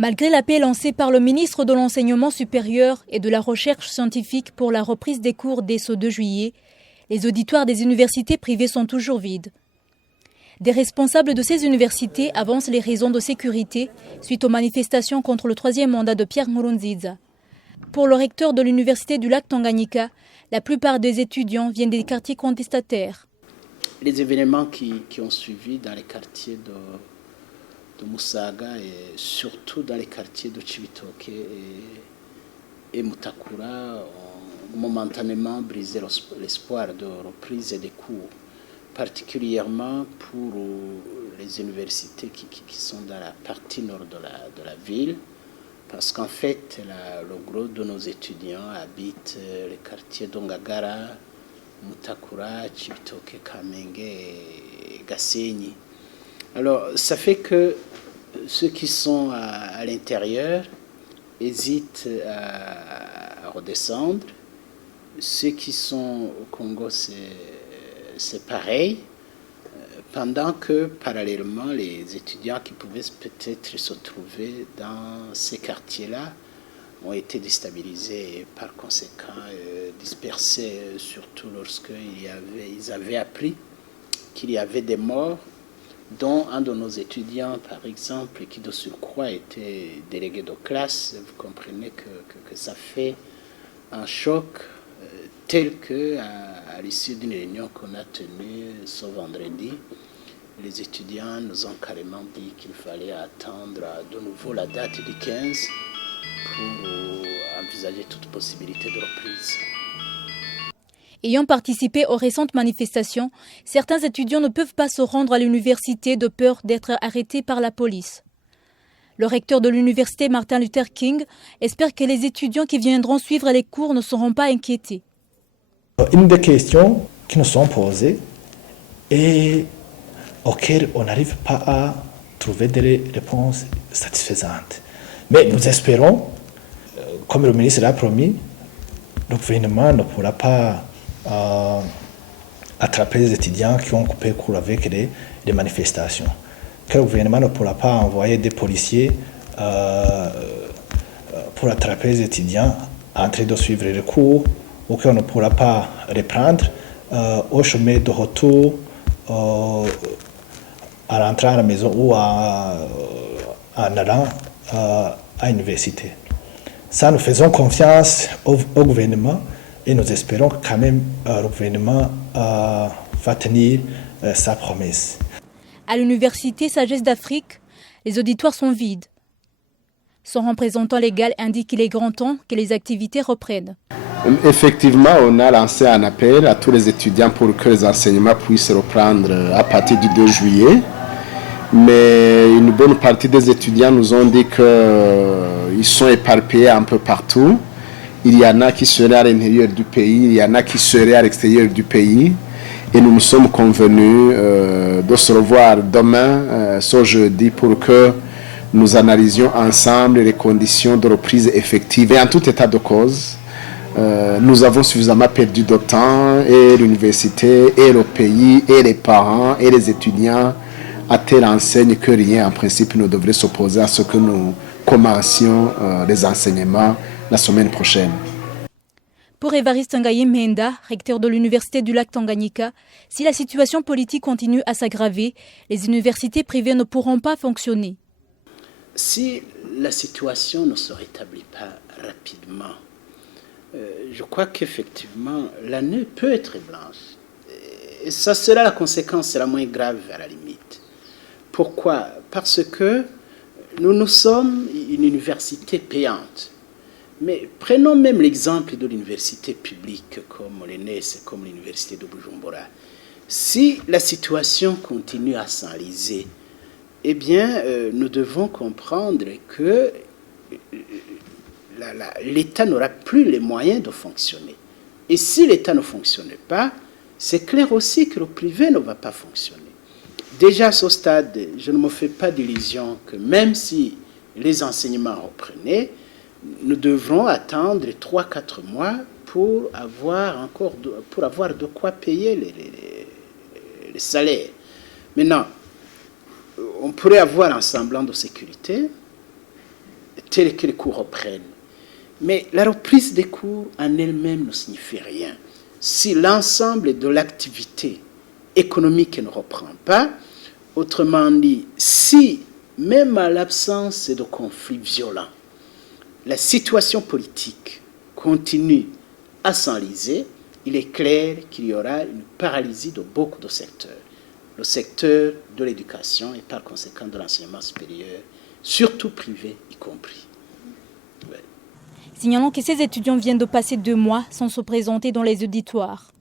Malgré l'appel lancé par le ministre de l'Enseignement supérieur et de la Recherche scientifique pour la reprise des cours dès ce 2 juillet, les auditoires des universités privées sont toujours vides. Des responsables de ces universités avancent les raisons de sécurité suite aux manifestations contre le 3e mandat de Pierre Nkurunziza. Pour le recteur de l'université du lac Tanganyika, la plupart des étudiants viennent des quartiers contestataires. Les événements qui ont suivi dans les quartiers de Musaga et surtout dans les quartiers de Cibitoke et Mutakura ont momentanément brisé l'espoir de reprise des cours, particulièrement pour les universités qui sont dans la partie nord de la ville, parce qu'en fait, le gros de nos étudiants habitent les quartiers d'Ongagara, Mutakura, Cibitoke, Kamenge et Gasenyi. Alors, ça fait que ceux qui sont à l'intérieur hésitent à redescendre. Ceux qui sont au Congo, c'est pareil. Pendant que, parallèlement, les étudiants qui pouvaient peut-être se trouver dans ces quartiers-là ont été déstabilisés et par conséquent dispersés, surtout lorsqu'ils avaient appris qu'il y avait des morts, dont un de nos étudiants, par exemple, qui de surcroît était délégué de classe. Vous comprenez que ça fait un choc tel que, à l'issue d'une réunion qu'on a tenue ce vendredi, les étudiants nous ont carrément dit qu'il fallait attendre de nouveau la date du 15 pour envisager toute possibilité de reprise. Ayant participé aux récentes manifestations, certains étudiants ne peuvent pas se rendre à l'université de peur d'être arrêtés par la police. Le recteur de l'université Martin Luther King espère que les étudiants qui viendront suivre les cours ne seront pas inquiétés. Une des questions qui nous sont posées et auxquelles on n'arrive pas à trouver des réponses satisfaisantes. Mais nous espérons, comme le ministre l'a promis, le gouvernement ne pourra pas attraper les étudiants qui ont coupé court avec les manifestations. Que le gouvernement ne pourra pas envoyer des policiers pour attraper les étudiants en train de suivre les cours, ou qu'on ne pourra pas reprendre au chemin de retour en rentrant à la maison ou en allant à l'université. Ça, nous faisons confiance au gouvernement et nous espérons quand même le gouvernement va tenir sa promesse. À l'université Sagesse d'Afrique, les auditoires sont vides. Son représentant légal indique qu'il est grand temps que les activités reprennent. Effectivement, on a lancé un appel à tous les étudiants pour que les enseignements puissent reprendre à partir du 2 juillet. Mais une bonne partie des étudiants nous ont dit qu'ils sont éparpillés un peu partout. Il y en a qui seraient à l'intérieur du pays, il y en a qui seraient à l'extérieur du pays. Et nous nous sommes convenus de se revoir demain, ce jeudi, pour que nous analysions ensemble les conditions de reprise effective. Et en tout état de cause, nous avons suffisamment perdu de temps, et l'université, et le pays, et les parents, et les étudiants, à telle enseigne que rien, en principe, ne devrait s'opposer à ce que nous commencions les enseignements la semaine prochaine. Pour Évariste Ngaye Menda, recteur de l'université du lac Tanganyika, si la situation politique continue à s'aggraver, les universités privées ne pourront pas fonctionner. Si la situation ne se rétablit pas rapidement, je crois qu'effectivement, l'année peut être blanche. Et ça sera la conséquence la moins grave à la limite. Pourquoi? Parce que nous sommes une université payante. Mais prenons même l'exemple de l'université publique comme l'ENS, comme l'université de Bujumbura. Si la situation continue à s'enliser, eh bien, nous devons comprendre que l'État n'aura plus les moyens de fonctionner. Et si l'État ne fonctionne pas, c'est clair aussi que le privé ne va pas fonctionner. Déjà à ce stade, je ne me fais pas d'illusion que même si les enseignements reprenaient, nous devrons attendre 3-4 mois pour avoir de quoi payer les salaires. Maintenant, on pourrait avoir un semblant de sécurité, tel que les cours reprennent. Mais la reprise des cours en elle-même ne signifie rien. Si l'ensemble de l'activité économique ne reprend pas, autrement dit, si même à l'absence de conflits violents, la situation politique continue à s'enliser, il est clair qu'il y aura une paralysie de beaucoup de secteurs. Le secteur de l'éducation et par conséquent de l'enseignement supérieur, surtout privé y compris. Ouais. Signalons que ces étudiants viennent de passer 2 mois sans se présenter dans les auditoires.